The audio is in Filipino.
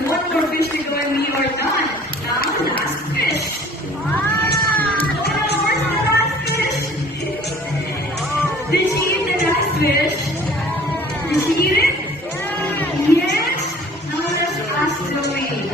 have one more fish to go and we are done. Now, last fish. Oh, where's the last fish? Did she eat the last fish? Did she eat it? Yes. Now let's ask Zoe.